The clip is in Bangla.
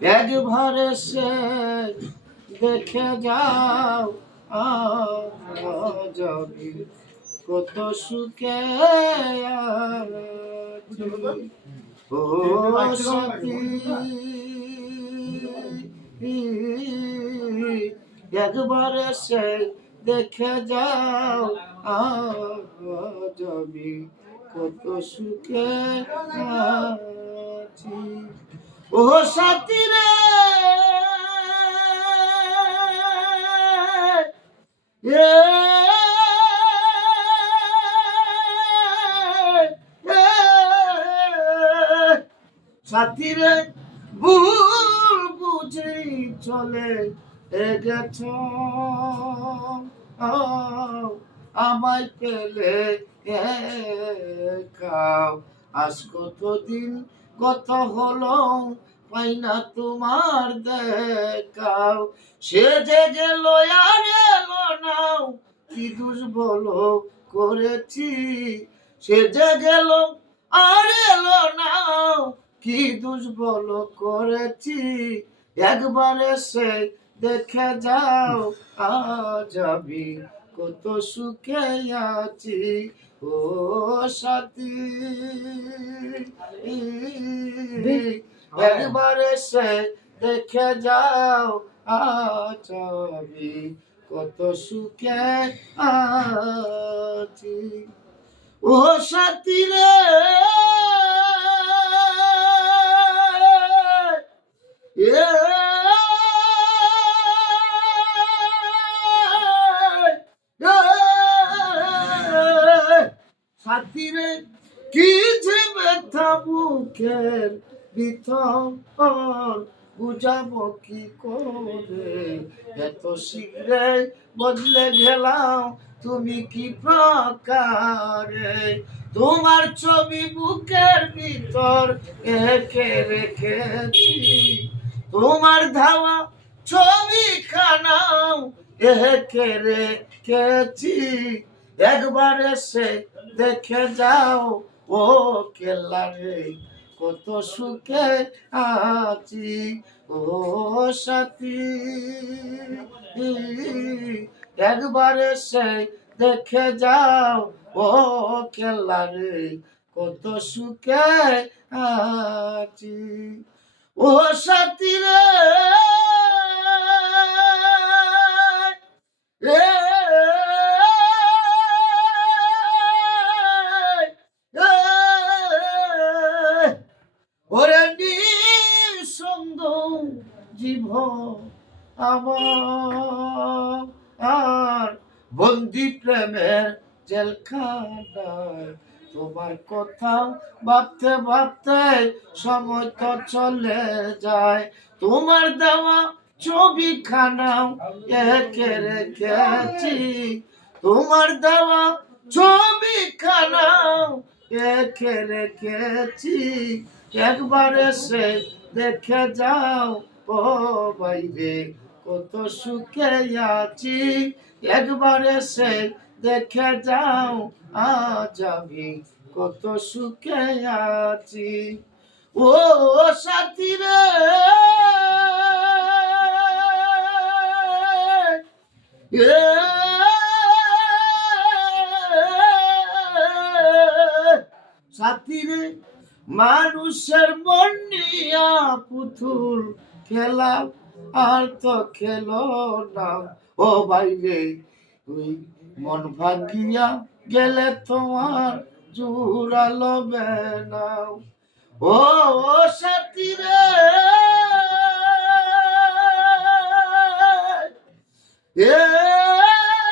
একবার এসে দেখে যাও যাবি কত সুখে আছি। ও সাথী একবার এসে দেখে যাও যাবি কত সুখে আছি। ও সাথী রে সাথী রে ভুল বুঝে চলে গেছ আমায় পেলে খাও। আজ কতদিন কত হলো পাই না তোমার দেখাও। সে যে গেল আর এলো নাও কি দোষ বলো করেছি। সে যে গেল আর এলো নাও কি দোষ বলো করেছি। একবার এসে দেখে যাও যাবি কত সুখে আছি। ও সাথী একবার এসে দেখে যাও যাবি কত সুখে আছি। ও সাথী রে সাথী রে কি যে ব্যথা বুকের ভিতর বুঝাবো কি করে। এত শীঘ্রে বদলে গেলাম তুমি কি প্রকারে। তোমার ছবি বুকের ভিতর এঁকে রেখেছি। তোমার ধাওয়া ছবি খানাও এঁকে রেখেছি। একবার এসে দেখে যাও ও কেল্লা রে কত সুখে আছি। ও সাথী একবার এসে দেখে যাও ও কেল্লা রে কত সুখে আছি। ও সাথী রে ওরে নিঃসন্দ জীবন আমার বন্দি প্রেমের জেলখানায়। তোমার কথা ভাবতে ভাবতে সময় তো চলে যায়। তোমার দেওয়া ছবি খানাও এঁকে রেখেছি। তোমার দেওয়া ছবি খানাও এঁকে রেখেছি। একবার এসে দেখে যাও ও বাইরে কত সুখে আছি। একবার এসে দেখে যাও যাবি কত সুখে আছি। ও সাথী রে সাথী রে মানুষের মন নিয়া পুতুল খেলা আর তো খেলো না। ও বাইরে ওই মন ভাগিয়া গেলে তোমার জোড়ালো বেনাও। ও সাথী রে